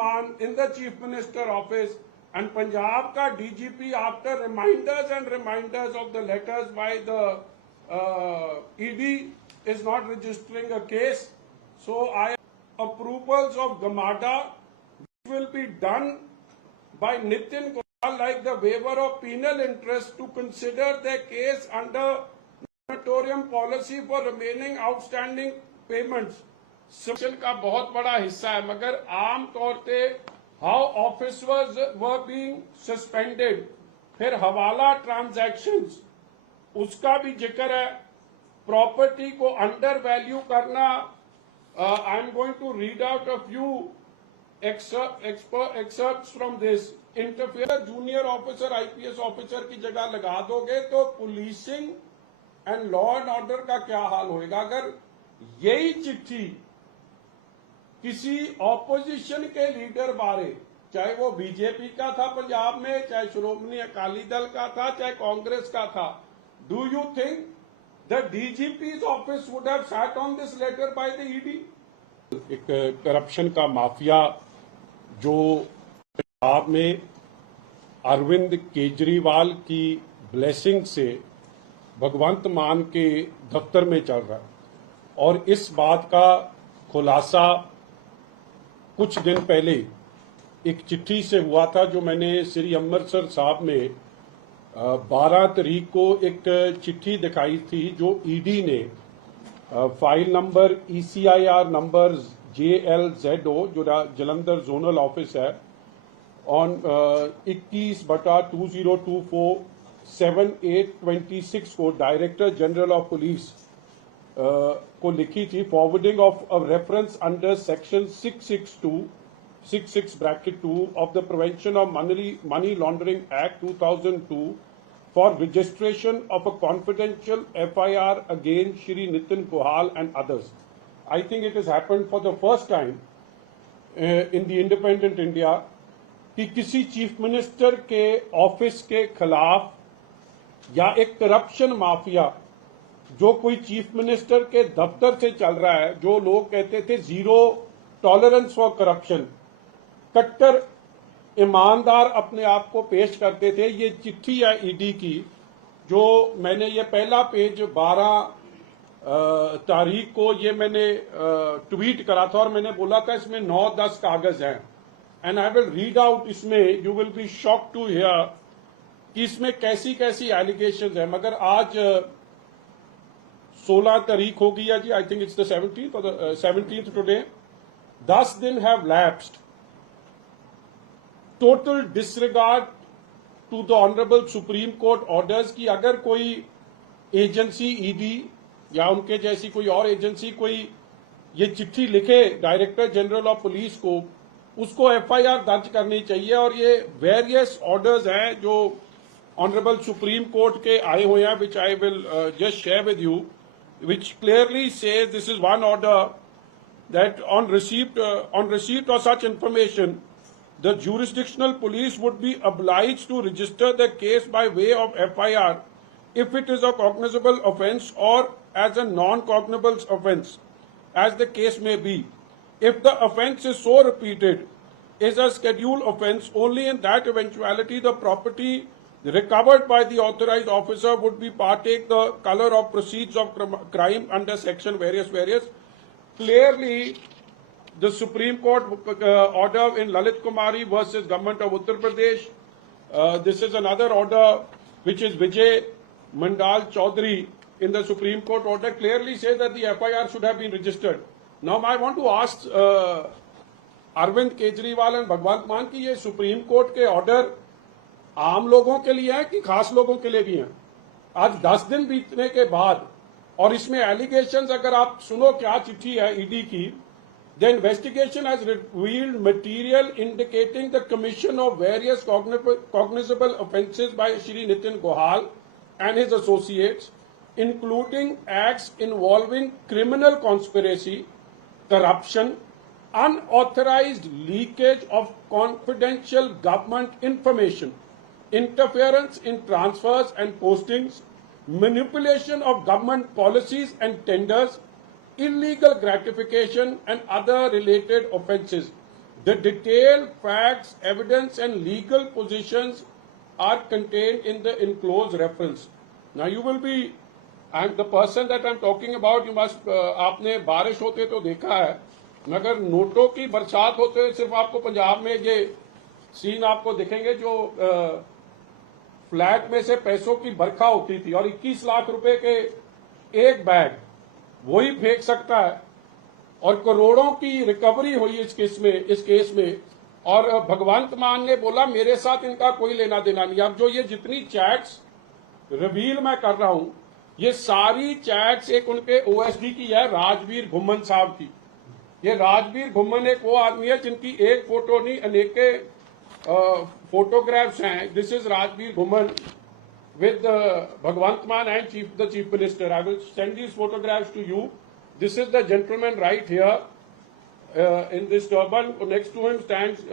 Man in the Chief Minister office, and Punjab ka DGP, after reminders and reminders of the letters by the ED, is not registering a case. So I approvals of Gamada will be done by Nitin Goyal, like the waiver of penal interest, to consider their case under moratorium policy for remaining outstanding payments. Section का बहुत बड़ा हिस्सा है, मगर आम तौर पे how officers were being suspended, फिर हवाला ट्रांजैक्शंस, उसका भी जिक्र है, प्रॉपर्टी को अंडर वैल्यू करना. I am going to read out a few excerpts from this. Interfere junior officer IPS officer की जगह लगा दोगे तो policing and law and order का क्या हाल होएगा. अगर यही चिट्ठी किसी ऑपोजिशन के लीडर बारे, चाहे वो बीजेपी का था पंजाब में, चाहे श्रोमणी अकाली दल का था, चाहे कांग्रेस का था, do you think the DGP's office would have sat on this letter by the ED? एक करप्शन का माफिया जो पंजाब में अरविंद केजरीवाल की ब्लेसिंग से भगवंत मान के दफ्तर में चल रहा है, और इस बात का खुलासा कुछ दिन पहले एक चिट्ठी से हुआ था जो मैंने श्री अमृतसर साहब में 12 तारीख को एक चिट्ठी दिखाई थी, जो ईडी ने file number ECIR number JLZO, जो जलंधर जोनल ऑफिस है, ऑन 21/2024/7826 को डायरेक्टर जनरल ऑफ पुलिस को लिखी थी, forwarding of a reference under section 662 of the prevention of money laundering act 2002 for registration of a confidential FIR against Shri Nitin Goyal and others. I think it is happened for the first time in the independent India कि किसी chief minister के office के खिलाफ या एक corruption mafia जो कोई chief minister के दफ्तर से चल रहा है, जो लोग कहते थे जीरो टॉलरेंस फॉर करप्शन, कट्टर ईमानदार अपने आप को पेश करते थे. ये चिट्ठी है ईडी की, जो मैंने ये पहला पेज 12 तारीख को ये मैंने ट्वीट करा था, और मैंने बोला था इसमें 9-10 कागज हैं, and I will read out. इसमें you will be shock to hear कि इसमें कैसी कैसी एलिगेशंस हैं. मगर आज 16 तारीख हो गई है जी, I think it's the 17th और द 17th टुडे. 10 दिन have lapsed. Total disregard to the honourable Supreme Court orders की अगर कोई एजेंसी ईडी या उनके जैसी कोई और एजेंसी कोई ये चिट्ठी लिखे डायरेक्टर जनरल ऑफ पुलिस को, उसको FIR दर्ज करनी चाहिए. और ये वेरियस ऑर्डर्स हैं जो ऑनरेबल सुप्रीम कोर्ट के आए हुए हैं, which I will just share with you, which clearly says this is one order that on receipt of such information, the jurisdictional police would be obliged to register the case by way of FIR if it is a cognizable offence or as a non-cognizable offence, as the case may be. If the offence is so repeated, is a scheduled offence, only in that eventuality the property recovered by the authorized officer would be partake the color of proceeds of crime under section various. Clearly, the Supreme Court order in Lalit Kumari versus Government of Uttar Pradesh. This is another order which is Vijay Mandal Chaudhary in the Supreme Court order, clearly says that the FIR should have been registered. Now, I want to ask Arvind Kejriwal and Bhagwant Mann कि ये Supreme Court के order आम लोगों के लिए है कि खास लोगों के लिए भी हैं. आज 10 दिन बीतने के बाद, और इसमें एलिगेशंस अगर आप सुनो क्या चिट्ठी है ईडी की, the investigation has revealed material indicating the commission of various cognizable offences by Shri Nitin Goyal and his associates, including acts involving criminal conspiracy, corruption, unauthorized leakage of confidential government information, interference in transfers and postings, manipulation of government policies and tenders, illegal gratification and other related offences. The detailed facts, evidence, and legal positions are contained in the enclosed reference. Now you will be, I'm the person that I'm talking about. You must, आपने बारिश होते तो देखा है, मगर नोटों की बरसात होते सिर्फ आपको पंजाब में ये सीन आपको दिखेंगे जो फ्लैट में से पैसों की बरखा होती थी और 21 लाख रुपए के एक बैग वही फेंक सकता है और करोड़ों की रिकवरी हुई इस केस में और भगवंत मान ने बोला मेरे साथ इनका कोई लेना देना नहीं। अब जो ये जितनी चैट्स रिवील मैं कर रहा हूं ये सारी चैट्स एक उनके ओएसडी की है, राजवीर घुम्मन साहब की। ये राजवीर घुम्मन एक वो आदमी है जिनकी एक फोटो नहीं अनेके फोटोग्राफ्स हैं। This is Rajveer Ghumman with Bhagwant Mann and the Chief Minister. I will send these photographs to you. This is the gentleman right here in this turban. Next to him stands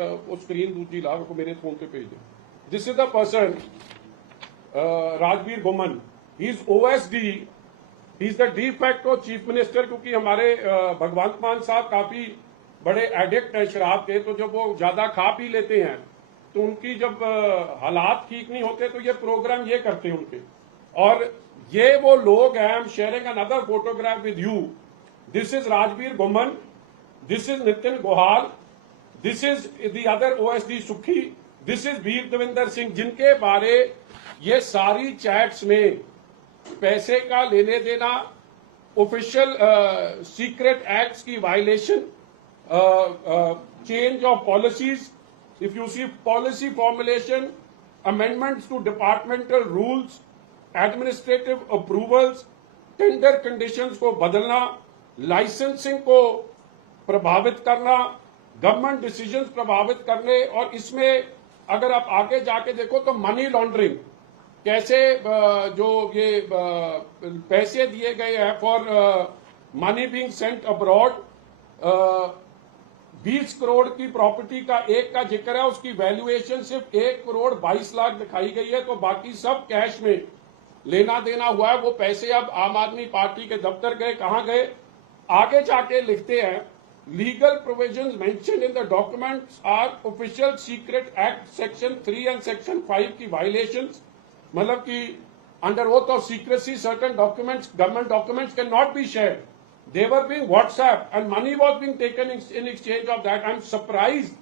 screen दूसरी ला को मेरे phone पे भेज दे. This is the person, Rajveer Ghumman. He is OSD. He is the de facto Chief Minister क्योंकि हमारे भगवंत मान साहब काफी बड़े एडिक्ट हैं शराब के, तो जब वो ज्यादा खा पी लेते हैं तो उनकी जब हालात ठीक नहीं होते तो ये प्रोग्राम ये करते हैं उनके। और ये वो लोग हैं, I am sharing another photograph with you. This is Rajveer Ghumman, this is Nitin Gohal, this is the other OSD Sukhi, this is Veer Devendra Singh, जिनके बारे ये सारी चैट्स में पैसे का लेने देना, ऑफिशियल सीक्रेट एक्ट्स की violation, change of policies, if you see policy formulation, amendments to departmental rules, administrative approvals, tender conditions को बदलना, licensing को प्रभावित करना, गवर्नमेंट डिसीजंस प्रभावित करने, और इसमें अगर आप आगे जाके देखो तो मनी लॉन्ड्रिंग कैसे जो ये पैसे दिए गए हैं for money being Saint abroad, 20 crore की प्रॉपर्टी का एक का जिक्र है, उसकी वैल्यूएशन सिर्फ 1 करोड़ 22 लाख दिखाई गई है, तो बाकी सब कैश में लेना देना हुआ है। वो पैसे अब आम आदमी पार्टी के दफ्तर गए, कहां गए? आगे जाके लिखते हैं legal provisions mentioned in the documents are official secret act section 3 and section 5 की वायलेशंस, मतलब कि under oath of secrecy certain documents, government documents can not be shared. They were being WhatsApp and money was being taken in exchange of that. I'm surprised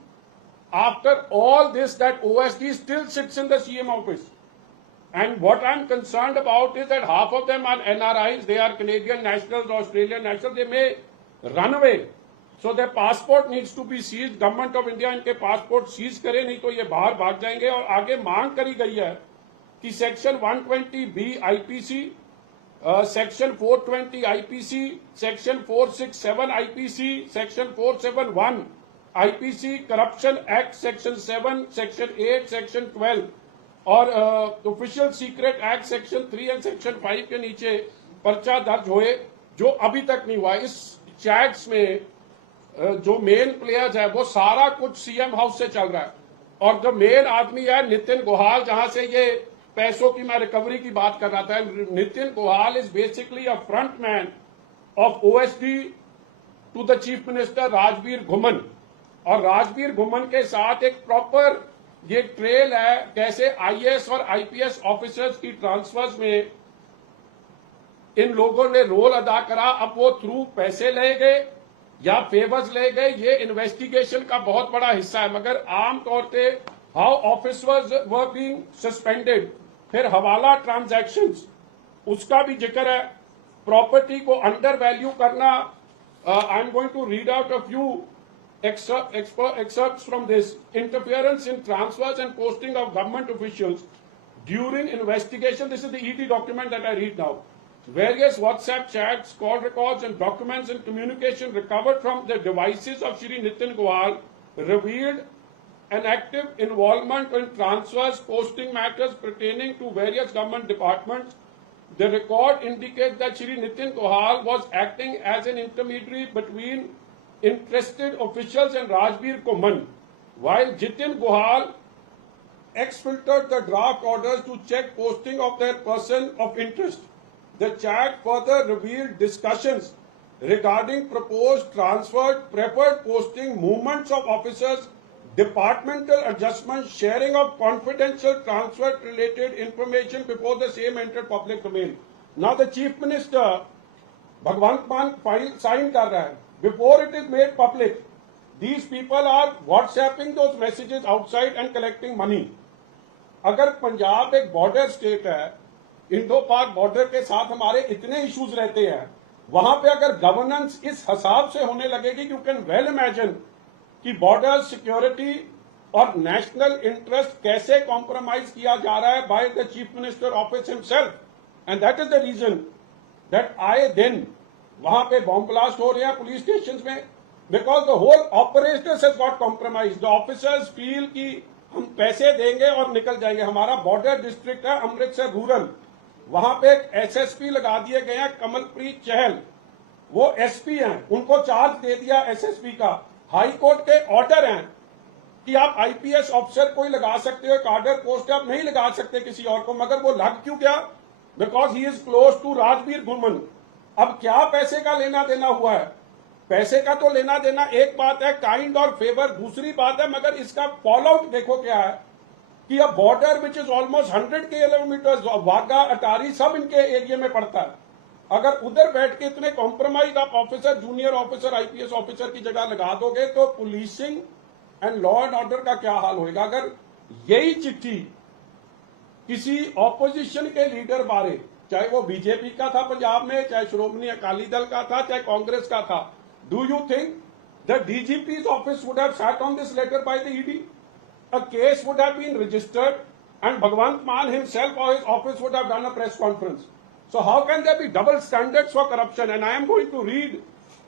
after all this that OSD still sits in the CM office. And what I'm concerned about is that half of them are NRIs, they are Canadian nationals, Australian nationals, they may run away. So their passport needs to be seized. Government of India इनके passport seize करे, नहीं तो ये बाहर भाग जाएंगे। और आगे मांग करी गई है कि section 120B IPC, section 420 IPC, section 467 IPC, section 471 IPC, corruption act section 7, section 8, section 12 और official secret act section 3 and section 5 के नीचे पर्चा दर्ज हुए, जो अभी तक नहीं हुआ। इस चैट्स में जो मेन प्लेयर्स है वो सारा कुछ सीएम हाउस से चल रहा है, और जो मेन आदमी है नितिन गोहाल, जहां से ये पैसों की मैं रिकवरी की बात कर रहा था, Nitin Gohal is basically a front man of OSD to the chief minister Rajveer Ghumman. और राजवीर घुम्मन के साथ एक प्रॉपर ये ट्रेल है कैसे आईएएस और आईपीएस ऑफिसर्स की ट्रांसफर्स में इन लोगों ने रोल अदा करा। अब वो थ्रू पैसे ले गए या फेवर्स ले गए, ये इन्वेस्टिगेशन का बहुत बड़ा हिस्सा है। मगर आमतौर पे how officers were being suspended, फिर हवाला ट्रांजैक्शंस, उसका भी जिक्र है। प्रॉपर्टी को अंडर वैल्यू करना, I am going to read out a few excerpts from this. Interference in transfers and posting of government officials during investigation. This is the ED document that I read now. Various WhatsApp chats, call records and documents and communication recovered from the devices of Shri Nitin Gohal revealed an active involvement in transfers, posting matters pertaining to various government departments. The record indicates that Shri Nitin Gohal was acting as an intermediary between interested officials and Rajveer Ghumman, while Jitin Gohal exfiltered the draft orders to check posting of their person of interest. The chat further revealed discussions regarding proposed transferred preferred posting, movements of officers, departmental adjustments, sharing of confidential transfer related information before the same entered public domain. Now the Chief Minister Bhagwant Mann file sign कर रहा है. Before it is made public, these people are WhatsApping those messages outside and collecting money. अगर पंजाब एक border state है, Indo पाक border के साथ हमारे इतने इश्यूज रहते हैं, वहां पे अगर गवर्नेंस इस हिसाब से होने लगेगी, यू कैन वेल इमेजिन कि बॉर्डर सिक्योरिटी और नेशनल इंटरेस्ट कैसे कॉम्प्रोमाइज किया जा रहा है by the chief minister office himself. And that is the reason that आए दिन वहां पे बॉम्ब ब्लास्ट हो रहे हैं पुलिस स्टेशन में, because the whole operations has got compromise. The officers feel कि हम पैसे देंगे और निकल जाएंगे. हमारा बॉर्डर डिस्ट्रिक्ट है अमृतसर रूरल, वहां पे एक एसएसपी लगा दिए गए हैं कमलप्रीत चहल, वो एसपी हैं, उनको चार्ज दे दिया एसएसपी का. हाई कोर्ट के ऑर्डर हैं कि आप आईपीएस ऑफिसर कोई लगा सकते हो, कार्डर पोस्ट आप नहीं लगा सकते किसी और को, मगर वो लग क्यों गया? Because he is close to Rajveer Ghuman. अब क्या पैसे का लेना देना हुआ है? पैसे का तो लेना देना एक बात है, काइंड और फेवर दूसरी बात है, मगर इसका फॉल आउट देखो क्या है कि अब border which is almost 100 kilometre, Wagah Attari सब इनके एरिया में पड़ता है. अगर उधर बैठ के इतने कॉम्प्रोमाइज आप officer, junior officer, IPS officer की जगह लगा दोगे तो policing and law and order का क्या हाल होगा? अगर यही चिट्ठी किसी ऑपोजिशन के लीडर बारे, चाहे वो बीजेपी का था पंजाब में, चाहे श्रोमणी अकाली दल का था, चाहे कांग्रेस का था, do you think the DGP's office would have sat on this letter by the ED? A case would have been registered and Bhagwant Mann himself or his office would have done a press conference. So how can there be double standards for corruption? And I am going to read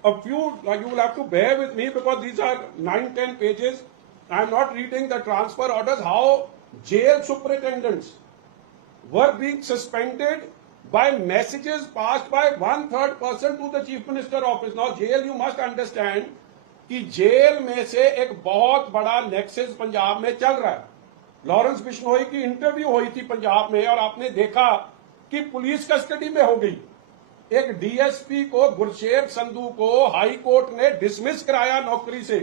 a few, you will have to bear with me because these are 9-10 pages. I am not reading the transfer orders, how jail superintendents were being suspended by messages passed by one third person to the chief minister office. Now jail, you must understand कि jail में से एक बहुत बड़ा nexus Punjab में चल रहा है. लॉरेंस बिश्नोई की इंटरव्यू हुई थी पंजाब में और आपने देखा कि पुलिस कस्टडी में हो गई. एक डीएसपी को, गुरशेर संधू को हाई कोर्ट ने डिसमिस कराया नौकरी से.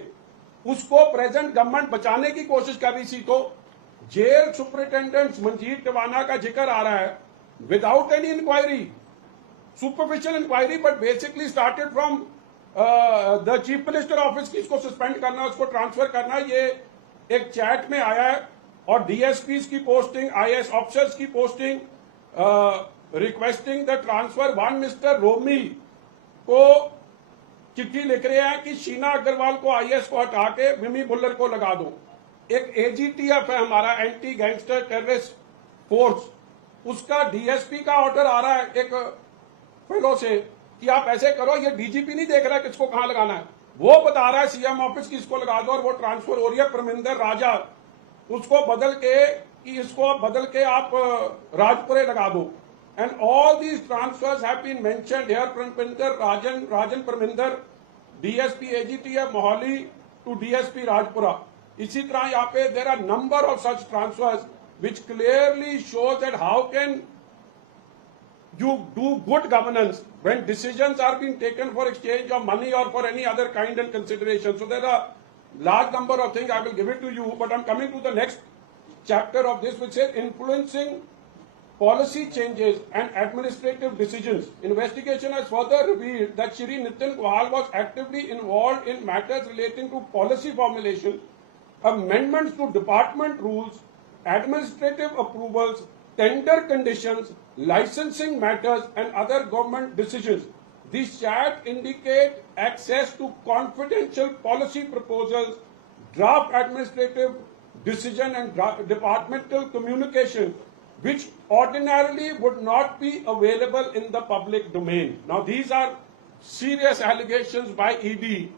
उसको प्रेजेंट गवर्नमेंट बचाने की कोशिश कर रही थी. तो जेल सुपरिटेंडेंट मंजीर टिवाना का जिक्र आ रहा है without any inquiry, superficial inquiry, but basically started from the chief minister office की इसको सस्पेंड करना, उसको ट्रांसफर करना. ये एक चैट में आया है. और डीएसपी की पोस्टिंग, आईएएस ऑफिसर्स की posting, requesting the transfer. One mister Romi को चिट्ठी लिख रहे हैं कि शीना अग्रवाल को आईएएस को हटा के विमी बुल्लर को लगा दो. एक एजीटीएफ है हमारा, एंटी गैंगस्टर टेररिस्ट फोर्स, उसका डीएसपी का ऑर्डर आ रहा है एक फेलो से कि आप ऐसे करो. ये डीजीपी नहीं देख रहा है किसको कहां लगाना है, वो बता रहा है सीएम ऑफिस की इसको लगा दो, और वो ट्रांसफर हो रही है. परमिंदर राजा, उसको बदल के कि इसको बदल के आप राजपुरे लगा दो. And all these transfers have been mentioned here. Parminder Rajan Parminder, DSP AGTF Mohali to DSP Rajpura. इसी तरह यहाँ पे there are number of such transfers which clearly shows that how can you do good governance when decisions are being taken for exchange of money or for any other kind and consideration. So there are large number of things. I will give it to you, but I'm coming to the next chapter of this, which says influencing policy changes and administrative decisions. Investigation has further revealed that Shri Nitin Gohal was actively involved in matters relating to policy formulation, amendments to department rules, administrative approvals, tender conditions, licensing matters and other government decisions. These charts indicate access to confidential policy proposals, draft administrative decision and departmental communication which ordinarily would not be available in the public domain. Now these are serious allegations by ED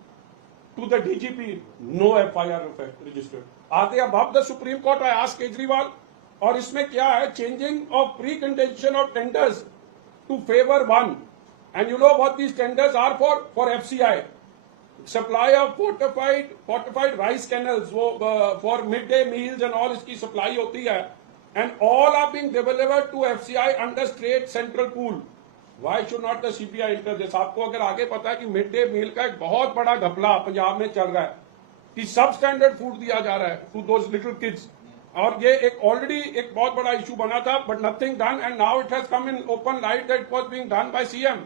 to the DGP. No FIR registered. Are they above the Supreme Court? I asked Kejriwal. और इसमें क्या है? Changing of precondition of tenders to favor one. And you know what these tenders are for? For FCI. Supply of fortified rice kernels, वो for midday meals and all इसकी supply होती है. And all are being delivered to FCI under straight central pool. Why should not the CBI enter this? आपको अगर आगे पता है कि मिड डे मील का एक बहुत बड़ा घपला पंजाब में चल रहा है कि सब स्टैंडर्ड फूड दिया जा रहा है टू दोज लिटिल किड्स, और ये एक ऑलरेडी एक बहुत बड़ा इशू बना था, but nothing done, and now it has come in open light that it was being done by CM.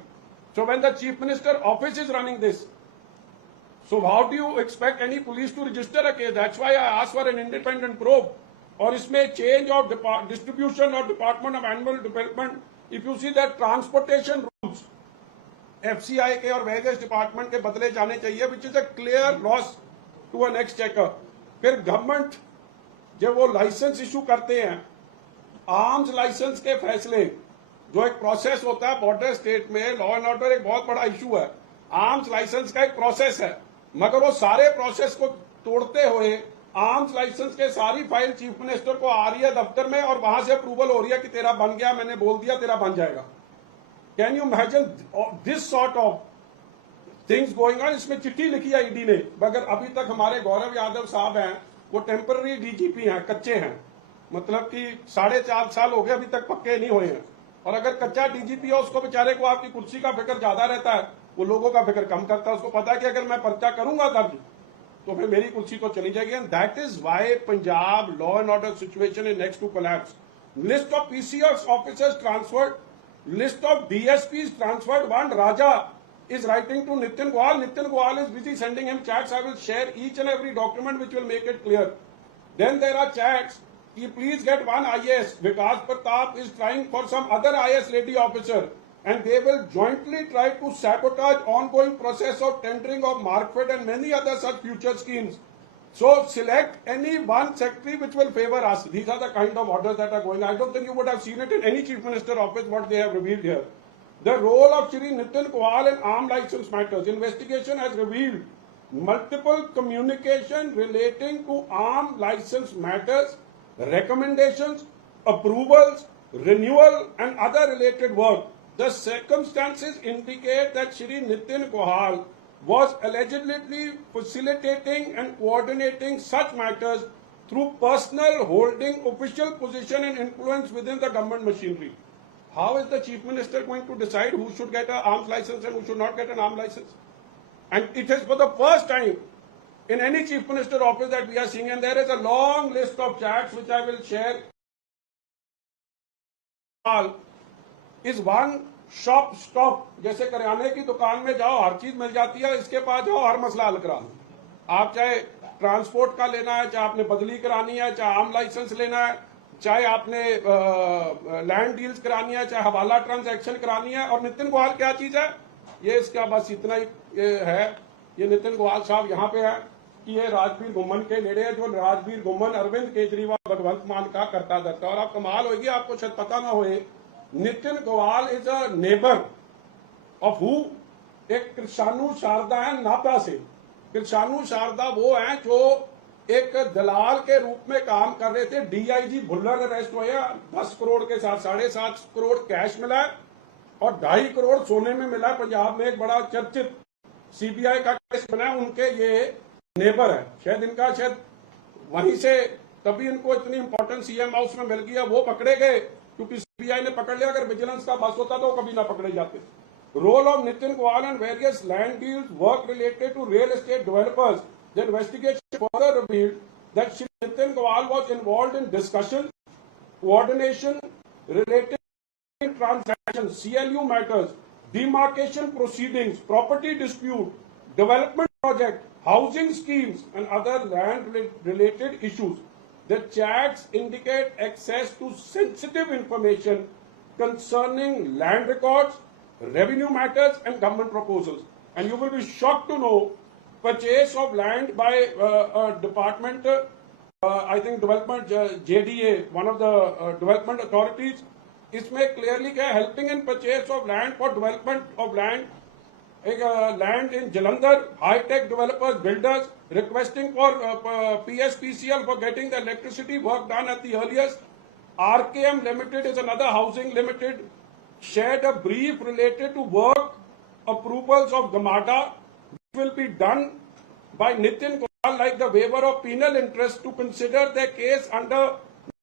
So when the chief minister office is running this, so how do you expect any police to register a case? That's why I asked for an independent probe. और इसमें change of distribution or Department of Animal Development, if you see that transportation rules FCI के और various department के बदले जाने चाहिए, which is a clear loss to an exchequer. फिर government जब वो लाइसेंस इशू करते हैं, आर्म्स लाइसेंस के फैसले, जो एक प्रोसेस होता है बॉर्डर स्टेट में, लॉ एंड ऑर्डर एक बहुत बड़ा इशू है, आर्म्स लाइसेंस का एक प्रोसेस है, मगर वो सारे प्रोसेस को तोड़ते हुए आर्म्स लाइसेंस के सारी फाइल चीफ मिनिस्टर को आ रही है दफ्तर में, और वहां से अप्रूवल हो रही है कि तेरा बन गया, मैंने बोल दिया तेरा बन जाएगा. Can you imagine this sort of things going on? इसमें चिट्ठी लिखी है ईडी ने, मगर अभी तक हमारे गौरव यादव साहब हैं, वो टेम्पररी डीजीपी हैं, कच्चे हैं, मतलब कि 4.5 साल हो गए, अभी तक पक्के नहीं हुए हैं. और अगर कच्चा डीजीपी है, उसको बेचारे को आपकी कुर्सी का फिक्र ज्यादा रहता है, वो लोगों का फिक्र कम करता है. उसको पता है कि अगर मैं पर्चा करूंगा दर्ज तो फिर मेरी कुर्सी तो चली जाएगी. And that is why Punjab law and order situation is next to collapse. List of PCS officers transferred, list of DSPs transferred. One Raja is writing to Nitin Goyal. Nitin Goyal is busy sending him chats. I will share each and every document which will make it clear. Then there are chats. Please get one IAS. Vikas Pratap is trying for some other IAS lady officer, and they will jointly try to sabotage ongoing process of tendering of Markfed and many other such future schemes. So select any one secretary which will favor us. These are the kind of orders that are going. I don't think you would have seen it in any chief minister office what they have revealed here. The role of Shri Nitin Goyal in armed license matters. Investigation has revealed multiple communication relating to armed license matters, recommendations, approvals, renewal and other related work. The circumstances indicate that Shri Nitin Goyal was allegedly facilitating and coordinating such matters through personal holding official position and influence within the government machinery. How is the chief minister going to decide who should get an arms license and who should not get an arms license? And it is for the first time in any chief minister office that we are seeing, and there is a long list of chats which I will share. Is one shop stop, जैसे करियाने की दुकान में जाओ हर चीज मिल जाती है, इसके पास जाओ हर मसला हल करा लो. आप चाहे ट्रांसपोर्ट का लेना है, चाहे आपने बदली करानी है, चाहे आम लाइसेंस लेना है, चाहे आपने लैंड डील्स करानी है, चाहे हवाला ट्रांजैक्शन करानी है. और नितिन गोयल क्या चीज है ये, इसका बस इतना ही है. ये नितिन गोयल साहब यहाँ पे है कि ये राजवीर घुम्मन के नेड़े है, जो राजवीर घुम्मन अरविंद केजरीवाल भगवंत मान का करता धरता. और आप कमाल होगी, आपको शायद पता ना होए, Nitin Goyal is a neighbour of who? एक कृषाणु शारदा है नापा से. कृषाणु शारदा वो हैं जो एक दलाल के रूप में काम कर रहे थे. DIG भुल्लर अरेस्ट हुए, 10 करोड़ के साथ 7.5 करोड़ कैश मिला है और 2.5 करोड़ सोने में मिला है. पंजाब में एक बड़ा चर्चित CBI का केस बना है, उनके ये नेबर है. शायद इनका शायद वहीं से तभी इनको इतनी इंपॉर्टेंट CM हाउस में मिल गया. वो पकड़े गए क्योंकि CBI ने पकड़ लिया. अगर विजिलेंस का बस होता तो कभी ना पकड़े जाते. Role of Nitin Goyal and various land deals, work related to real estate developers. The investigation further revealed that Shri Nitin Goyal was involved in discussion, coordination, related transaction, CLU matters, demarcation proceedings, property dispute, development project, housing schemes and other land related issues. The chats indicate access to sensitive information concerning land records, revenue matters and government proposals. And you will be shocked to know purchase of land by department, I think development, JDA, one of the development authorities. इसमें clearly क्या है, helping in purchase of land for development of land, एक land in Jalandhar, hitech developers, builders, requesting for PSPCL for getting the electricity work done at the earliest. RKM limited is another housing limited, shared a brief related to work approvals of Gamada which will be done by Nitin Goyal, like the waiver of penal interest to consider their case under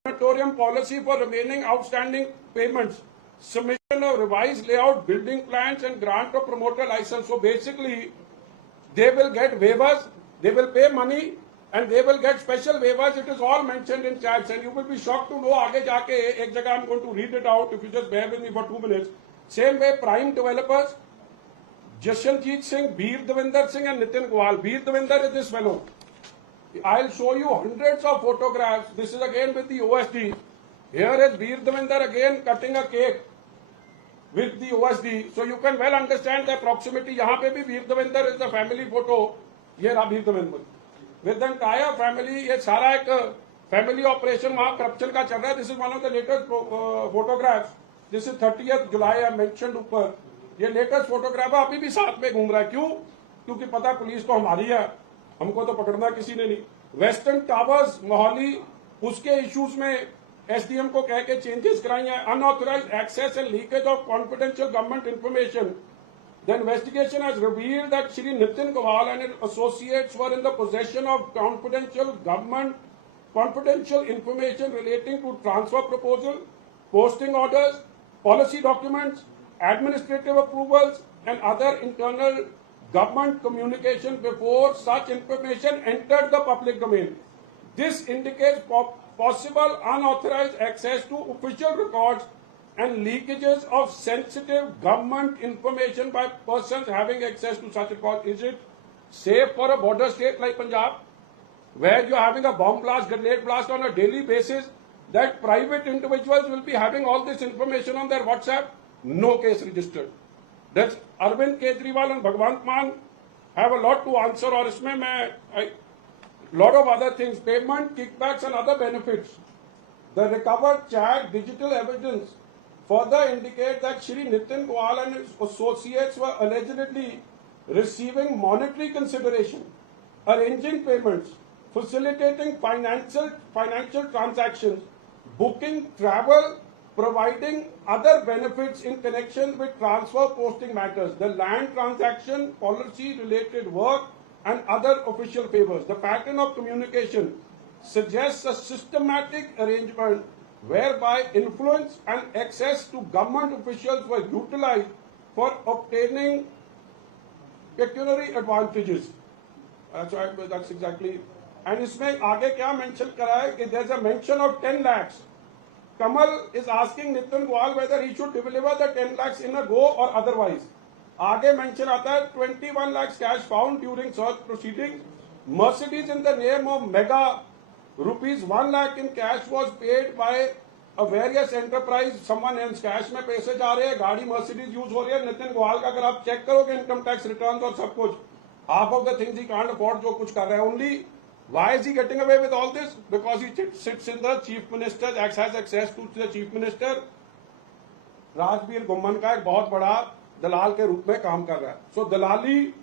moratorium policy for remaining outstanding payments. submission of revised layout, building plans, and grant of promoter license. So basically, they will get waivers, they will pay money, and they will get special waivers. It is all mentioned in chats, and you will be shocked to know. आगे जाके एक जगह I'm going to read it out. If you just bear with me for 2 minutes. Same way, prime developers, Jashanjeet Singh, Veer Devinder Singh, and Nitin Goyal. Veer Devinder is this fellow. I'll show you hundreds of photographs. This is again with the OSD. Here is Veer Devinder again cutting a cake with the OSD. So you can well understand the proximity. यहाँ पे भी Veer Devinder is the family photo. ये रहा Veer Devinder with the entire family. ये सारा एक family operation वहाँ corruption का चल रहा है. This is one of the latest photographs. This is 30th July. I mentioned ऊपर. ये लेटेस्ट फोटोग्राफ है, अभी भी साथ में घूम रहा है. क्यों? क्योंकि पता पुलिस तो हमारी है, हमको तो पकड़ना किसी ने नहीं. वेस्टर्न टावर्स मोहाली, उसके इश्यूज में एसडीएम को कह के चेंजेस कराई हैं. Unauthorised access and leakage of confidential government information. The investigation has revealed that Shri Nitin Goyal and his associates were in the possession of confidential information relating to transfer proposal, posting orders, policy documents, administrative approvals, and other internal government communication before such information entered the public domain. This indicates possible unauthorized access to official records and leakages of sensitive government information by persons having access to such records. Is it safe for a border state like Punjab, where you are having a bomb blast, grenade blast on a daily basis, that private individuals will be having all this information on their WhatsApp? No case registered. Does Arvind Kejriwal and Bhagwant Mann have a lot to answer? Or इसमें मैं lot of other things, payment, kickbacks, and other benefits. The recovered chat digital evidence further indicate that Shri Nitin Goyal and his associates were allegedly receiving monetary consideration, arranging payments, facilitating financial transactions, booking travel, providing other benefits in connection with transfer posting matters, the land transaction, policy related work, and other official favors. The pattern of communication suggests a systematic arrangement whereby influence and access to government officials were utilized for obtaining pecuniary advantages. That's exactly. And इसमें आगे क्या mention करा है कि there's a mention of 10 lakhs. Kamal is asking Nitin Goyal whether he should deliver the 10 lakhs in a go or otherwise. आगे mention आता है 21 lakhs cash found during search proceedings. Mercedes in the name of Mega rupees 1 lakh in cash was paid by a various enterprise. Someone else cash में पैसे जा रहे हैं, गाड़ी Mercedes use हो रही है. नितिन गोयल का अगर आप चेक करोगे इनकम टैक्स रिटर्न और सब कुछ, half of the things he can't afford जो कुछ कर रहा है. Only why is he getting away with all this? Because he sits in the chief minister, has access to the chief minister. Rajveer Gumman का एक बहुत बड़ा दलाल के रूप में काम कर रहा है. So दलाली,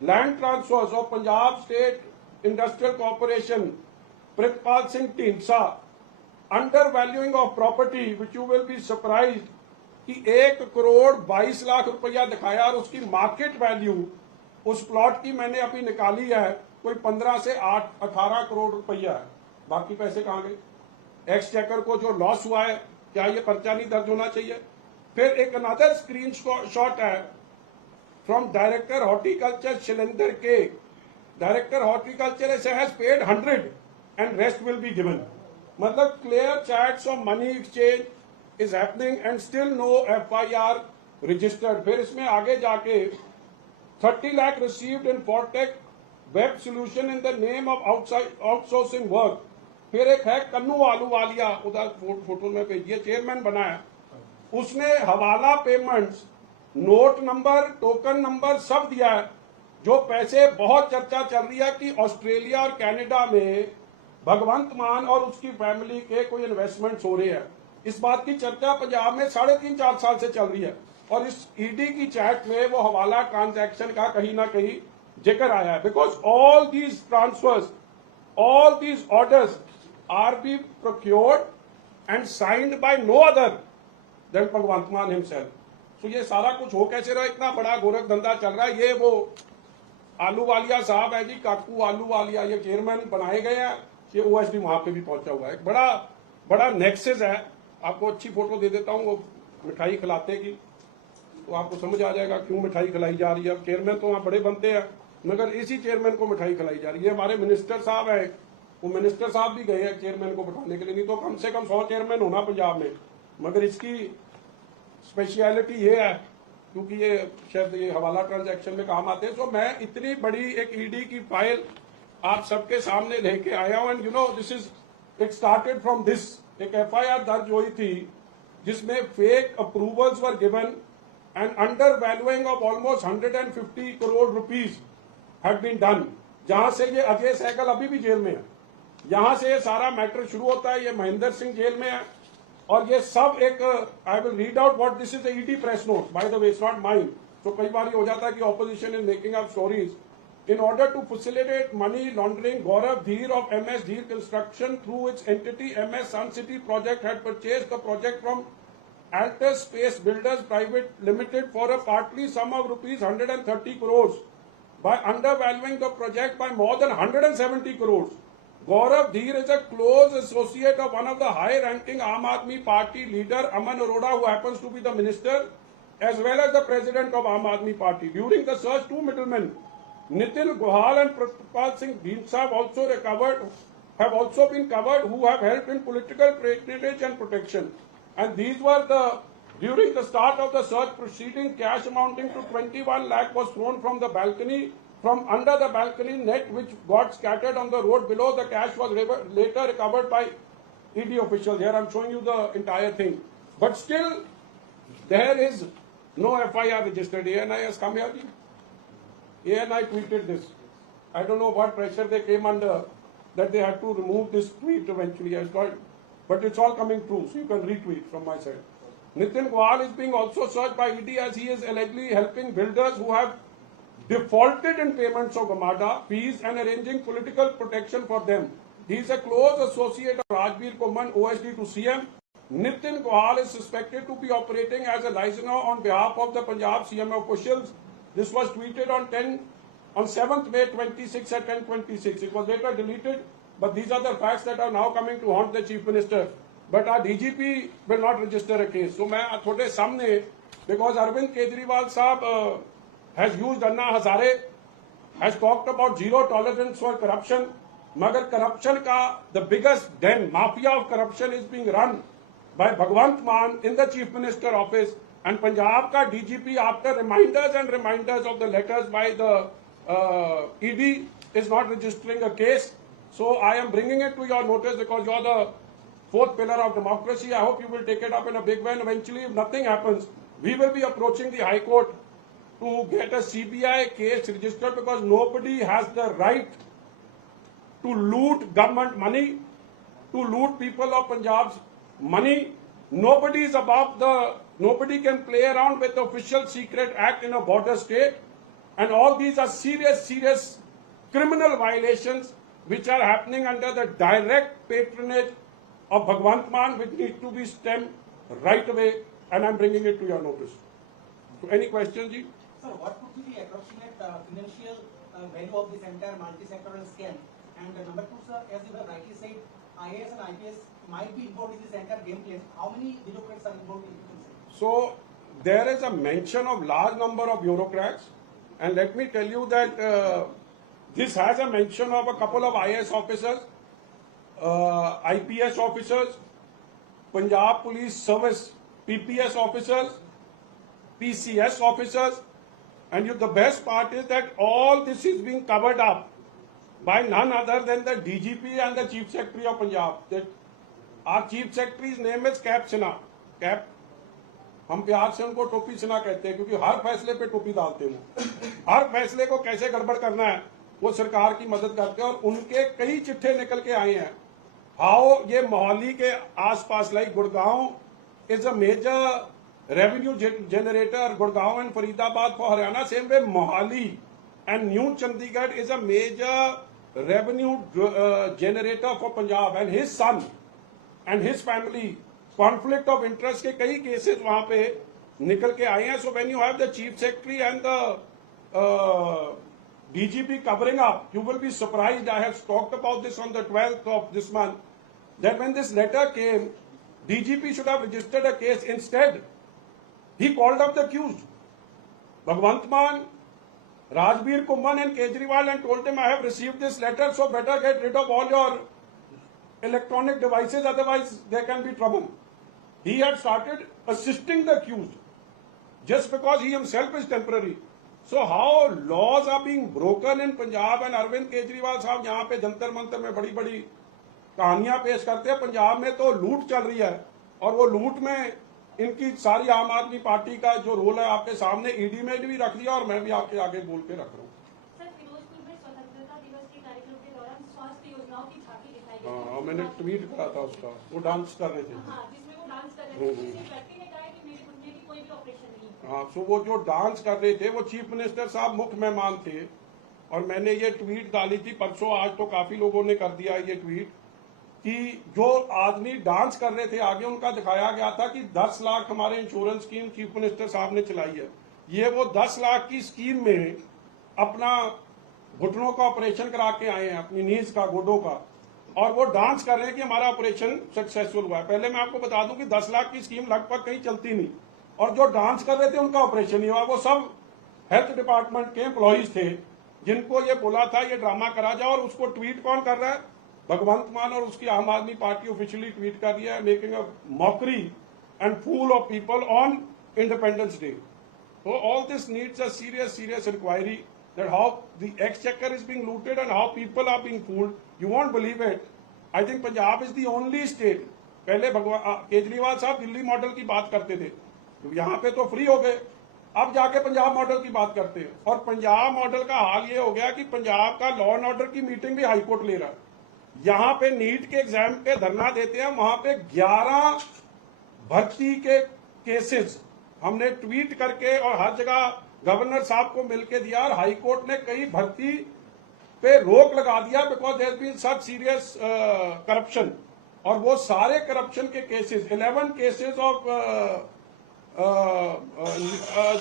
land transfers of Punjab State Industrial Corporation, Pritpal Singh Dhindsa, undervaluing of property, which you will be surprised कि 1 करोड़ 22 लाख रुपया दिखाया और उसकी मार्केट वैल्यू उस प्लॉट की मैंने अभी निकाली है कोई 15 से 18 करोड़ रुपया है. बाकी पैसे कहाँ गए? एक्सचेकर को जो लॉस हुआ है, क्या ये पर्चा नहीं दर्ज होना चाहिए? फिर एक अनदर स्क्रीन शॉट है from director horticulture Shailendra K. Director horticulture has paid 100 and rest will be given. मतलब clear chats of money exchange is happening and still no FIR registered. फिर इसमें आगे जाके 30 lakh received in Fortech web solution in the name of outsourcing work. फिर एक है कन्नू आलूवालिया, उधर photo में भेजिए, चेयरमैन बनाया. उसने हवाला payments, note number, token number सब दिया है. जो पैसे बहुत चर्चा चल रही है कि ऑस्ट्रेलिया और कनाडा में भगवंत मान और उसकी फैमिली के कोई इन्वेस्टमेंट्स हो रहे हैं. इस बात की चर्चा पंजाब में 3.5-4 साल से चल रही है और इस ईडी की चैट में वो हवाला ट्रांजैक्शन का कहीं ना कहीं जिक्र आया है. Because all these transfers, all these orders are be procured and signed by no other than Bhagwant Mann himself. तो ये सारा कुछ हो कैसे रहा? इतना बड़ा गोरख धंधा चल रहा है. ये वो आलूवालिया साहब है जी, काकू आलूवालिया, ये चेयरमैन बनाए गए हैं. ये OSD वहां पे भी पहुंचा हुआ है. बड़ा नेक्सस है. आपको अच्छी फोटो दे देता हूँ, वो मिठाई खिलाते की, तो आपको समझ आ जाएगा क्यों मिठाई खिलाई जा रही है। अब चेयरमैन तो वहाँ बड़े बनते हैं, मगर इसी चेयरमैन को मिठाई खिलाई जा रही है। हमारे मिनिस्टर साहब है, वो मिनिस्टर साहब भी गए हैं चेयरमैन को बैठाने के लिए, नहीं तो कम से कम 100 चेयरमैन होना पंजाब में, मगर इसकी स्पेशलिटी ये है क्योंकि ये शायद ये हवाला ट्रांजैक्शन में काम आते हैं। तो मैं इतनी बड़ी एक ईडी की फाइल आप सबके सामने लेके आया हूं, and you know this is it started from this. एक एफआईआर दर्ज हुई थी जिसमें fake approvals were given and under valuing of almost 150 crore rupees had been done, जहां से ये अजय सहगल अभी भी जेल में है। यहां से ये सारा मैटर शुरू होता है। ये महेंद्र सिंह जेल में है और ये सब एक आई will read out what this is ED press note, by the way it's not mine. तो कई बार ये हो जाता है कि opposition is making up stories. In order to facilitate money laundering, Gaurav Dheer of MS Dheer Construction through its entity MS Sun City Project had purchased the project from Altus Space Builders Private Limited for a partly sum of rupees 130 crores by undervaluing the project by more than 170 crores. Gaurav Dheer is a close associate of one of the high-ranking Aam Aadmi Party leader Aman Arora, who happens to be the minister, as well as the president of Aam Aadmi Party. During the search, two middlemen, Nitin Gohal and Pratpal Singh Dhinsa have also been covered, who have helped in political patronage and protection. And these were during the start of the search proceeding, cash amounting to 21 lakh was thrown from the balcony, from under the balcony net, which got scattered on the road below. The cash was later recovered by ED officials. Here I'm showing you the entire thing. But still, there is no FIR registered. ANI has come here. ANI tweeted this. I don't know what pressure they came under that they had to remove this tweet eventually. But it's all coming true, so you can retweet from my side. Nitin Gohal is being also searched by ED as he is allegedly helping builders who have defaulted in payments of Gamada fees and arranging political protection for them. He is a close associate of Rajbir Kumman, OSD to CM. Nitin Gohal is suspected to be operating as a licensor on behalf of the Punjab CM officials. This was tweeted on 7th May 26 at 10:26. It was later deleted, but these are the facts that are now coming to haunt the Chief Minister. But our DGP will not register a case. So मैं थोड़े सामने, because Arvind Kejriwal साहब has used Anna Hazare, has talked about zero tolerance for corruption. मगर corruption का the biggest den, mafia of corruption is being run by Bhagwant Mann in the Chief Minister office. And Punjab ka DGP, after reminders and reminders of the letters by the ED, is not registering a case. So I am bringing it to your notice because you are the fourth pillar of democracy. I hope you will take it up in a big way. And eventually, if nothing happens, we will be approaching the High Court to get a CBI case registered, because nobody has the right to loot government money, to loot people of Punjab's money. Nobody is above nobody can play around with the Official Secret Act in a border state. And all these are serious criminal violations which are happening under the direct patronage of Bhagwant Mann, which need to be stemmed right away. And I'm bringing it to your notice. So any questions, Ji? Sir, what could be the approximate financial value of this entire multi-sectoral scam? And number two, sir, as you have rightly said, IAS and IPS might be involved in this entire game plan. How many bureaucrats are involved in this? So there is a mention of large number of bureaucrats, and let me tell you that this has a mention of a couple of IAS officers, IPS officers, Punjab Police Service PPS officers, PCS officers, and the best part is that all this is being covered up by none other than the DGP and the Chief Secretary of Punjab. That our Chief Secretary's name is Cap Sinha. Cap, हम प्यार से उनको टोपी सिन्हा कहते हैं क्योंकि हर फैसले पे टोपी डालते हैं। हर फैसले को कैसे गड़बड़ करना है वो सरकार की मदद करते हैं, और उनके कई चिट्ठे निकल के आए हैं। हाउ ये मोहाली के आसपास, like Gurgaon is a major revenue generator, Gurgaon and Faridabad for Haryana, same way Mohali and New Chandigarh is a major revenue generator for Punjab, and his son and his family conflict of interest के कई केसेस वहां पे निकल के आए हैं. So when you have the chief secretary and the DGP covering up, you will be surprised. I have talked about this on the 12th of this month, that when this letter came, DGP should have registered a case. Instead, He called up the accused, Bhagwant Mann, Rajbir Kumman and Kejriwal, and told them, I have received this letter, so better get rid of all your electronic devices, otherwise there can be trouble. He had started assisting the accused just because he himself is temporary. So how laws are being broken in Punjab, and Arvind Kejriwal साहब यहाँ पे जंतर मंतर में बड़ी बड़ी कहानियां पेश करते हैं. पंजाब में तो लूट चल रही है, और वो लूट में इनकी सारी आम आदमी पार्टी का जो रोल है आपके सामने ईडी में भी रख दिया, और मैं भी आपके आगे बोल के रख रहा हूँ. सर, फिरोजपुर में स्वतंत्रता दिवस के कार्यक्रम के दौरान स्वास्थ्य योजनाओं की झांकी दिखाई गई. हाँ, मैंने ट्वीट करा था उसका, वो डांस कर रहे थे. हाँ, जिसमें वो डांस कर रहे थे. किसी व्यक्ति ने कहा है कि मेरे कोई भी ऑपरेशन नहीं है. हाँ, सो वो जो डांस कर रहे थे वो चीफ मिनिस्टर साहब मुख्य मेहमान थे, और मैंने ये ट्वीट डाली थी परसों, आज तो काफी लोगों ने कर दिया ये ट्वीट, कि जो आदमी डांस कर रहे थे आगे उनका दिखाया गया था कि 10 लाख हमारे इंश्योरेंस स्कीम चीफ मिनिस्टर साहब ने चलाई है. ये वो 10 लाख की स्कीम में अपना घुटनों का ऑपरेशन करा के आए हैं, अपनी नीज का, गोडों का, और वो डांस कर रहे हैं कि हमारा ऑपरेशन सक्सेसफुल हुआ है. पहले मैं आपको बता दूं कि 10 लाख की स्कीम लगभग कहीं चलती नहीं, और जो डांस कर रहे थे उनका ऑपरेशन नहीं हुआ. वो सब हेल्थ डिपार्टमेंट के एम्प्लॉइज थे जिनको ये बोला था ये ड्रामा करा जाओ, और उसको ट्वीट कौन कर रहा है? भगवंत मान और उसकी आम आदमी पार्टी ऑफिशियली ट्वीट कर दिया है, making a mockery and fool of people on Independence Day. So all this needs a serious inquiry, that how the exchequer is being looted and how people are being fooled. You won't believe it. I think Punjab is the only state. पहले केजरीवाल साहब Delhi model की बात करते थे, तो यहाँ पे तो फ्री हो गए, अब जाके पंजाब मॉडल की बात करते हैं. और पंजाब मॉडल का हाल ये हो गया कि पंजाब का लॉ एंड ऑर्डर की मीटिंग भी हाईकोर्ट ले रहा है. यहाँ पे नीट के एग्जाम पे धरना देते हैं, वहां पे 11 भर्ती के केसेस हमने ट्वीट करके और हर जगह गवर्नर साहब को मिलके दिया, और हाई कोर्ट ने कई भर्ती पे रोक लगा दिया because there been such serious corruption. और वो सारे करप्शन के केसेस, 11 केसेस ऑफ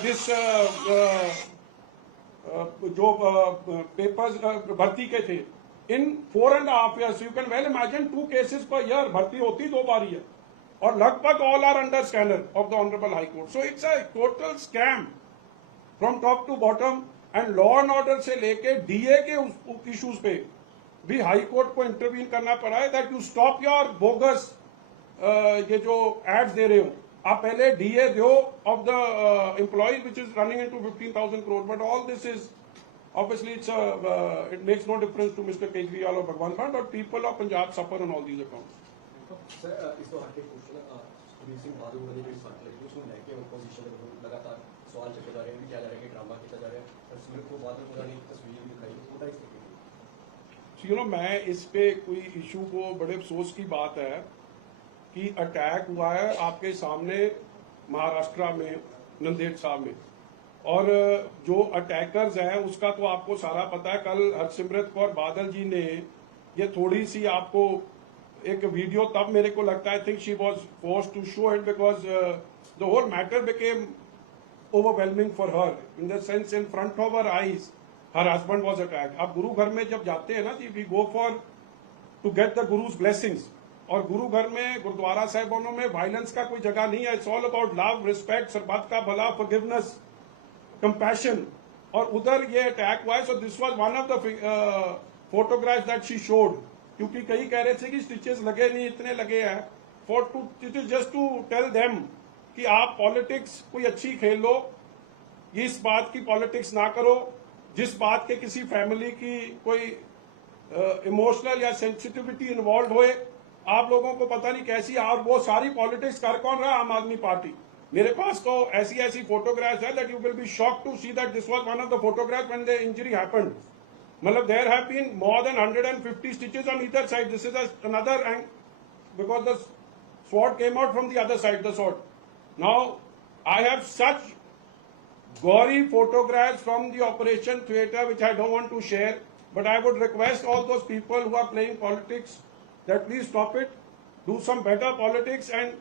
दिस जो पेपर्स भर्ती के थे in 4.5 years. You can well imagine 2 cases per year भर्ती होती 2 बार है, और लगभग all are under scanner of the honourable high court. So it's a total scam from top to bottom. And law and order से लेके DA के issues पे भी हाई कोर्ट को इंटरवीन करना पड़ा है, that you stop your bogus ये जो एड्स दे रहे हो. आप पहले डीए दो of the employees which is running into 15,000 crore. But all this is obviously it makes no difference to Mr. Kejriwal or Bhagwant Mann, but people of Punjab suffer on all these accounts. Sir, इस तो हर एक question Sukhbir Singh Badal वाली जो बात लगी उसमें लेके opposition लगातार सवाल चलते जा रहे हैं कि क्या जा रहा है कि ड्रामा किया जा रहा है, और सुमित को बादल पुरानी तस्वीर भी दिखाई, पूरा इस तरीके So, मैं इस पे कोई इशू को बड़े अफसोस की बात है कि अटैक हुआ है आपके सामने महाराष्ट्र में नंदेड़ साहब में, और जो अटैकर्स हैं उसका तो आपको सारा पता है. कल हरसिमरत कौर बादल जी ने ये थोड़ी सी आपको एक वीडियो, तब मेरे को लगता है, I think she was forced to show it because the whole matter became overwhelming for her, in the sense in front of her eyes her husband was attacked. आप गुरु घर में जब जाते हैं ना जी, we go for to get the guru's blessings, और गुरु घर में गुरुद्वारा साहिबानों में वायलेंस का कोई जगह नहीं है. It's all about love, respect, सरबत का भला, फॉरगिवनेस, कंपैशन. और उधर ये अटैक हुआ है. So this was one of the photographs that she showed, क्योंकि कई कह रहे थे कि स्टिचेस लगे नहीं, इतने लगे हैं. For to it is just to tell them कि आप पॉलिटिक्स कोई अच्छी खेल लो, इस बात की पॉलिटिक्स ना करो जिस बात के किसी फैमिली की कोई इमोशनल या सेंसिटिविटी इन्वॉल्व होए. आप लोगों को पता नहीं कैसी, और वो सारी पॉलिटिक्स कर कौन रहा? आम आदमी पार्टी. मेरे पास तो ऐसी फोटोग्राफ्स है that you will be shocked to see that this was one of the photographs when the injury happened. मतलब there have been more than 150 stitches on either side. This is another and because the sword came out from the other side, the sword. Now I have such gory photographs from the operation theatre which I don't want to share, but I would request all those people who are playing politics that please stop it, do some better politics and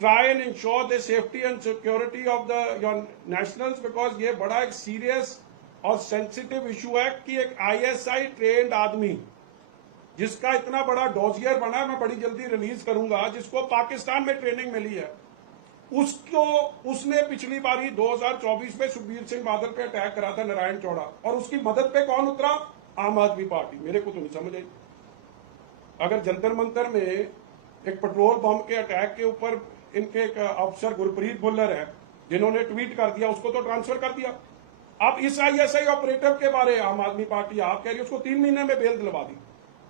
try and ensure the safety and security of the your nationals, because ये बड़ा एक serious और sensitive issue है कि एक ISI trained आदमी जिसका इतना बड़ा डोजियर बना है, मैं बड़ी जल्दी रिलीज करूंगा, जिसको पाकिस्तान में ट्रेनिंग मिली है, उसको उसने पिछली बारी 2024 में सुखबीर सिंह बादल पे अटैक करा था नारायण चौड़ा, और उसकी मदद पे कौन उतरा? आम आदमी पार्टी। मेरे को तो नहीं समझ आई। अगर जंतर मंतर में एक पेट्रोल बम के अटैक के ऊपर इनके एक अफसर गुरप्रीत भुल्लर है जिन्होंने ट्वीट कर दिया, उसको तो ट्रांसफर कर दिया। अब इस ISI ऑपरेटर के बारे आम आदमी पार्टी आप कह रही है उसको 3 महीने में बेल दिलवा दी।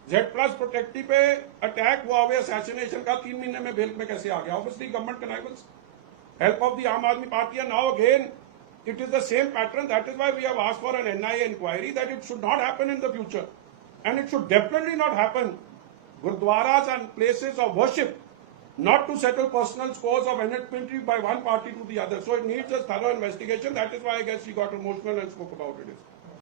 Z+ प्रोटेक्टिव पे अटैक हुआ हुआ असैसिनेशन का 3 महीने में बेल में कैसे आ गया? Obviously government connivance, help of the Aam Aadmi Party, and now again it is the same pattern. That is why we have asked for an NIA inquiry, that it should not happen in the future, and it should definitely not happen. Gurdwaras and places of worship, not to settle personal scores of enmity by one party to the other. So it needs a thorough investigation. That is why I guess she got emotional and spoke about it.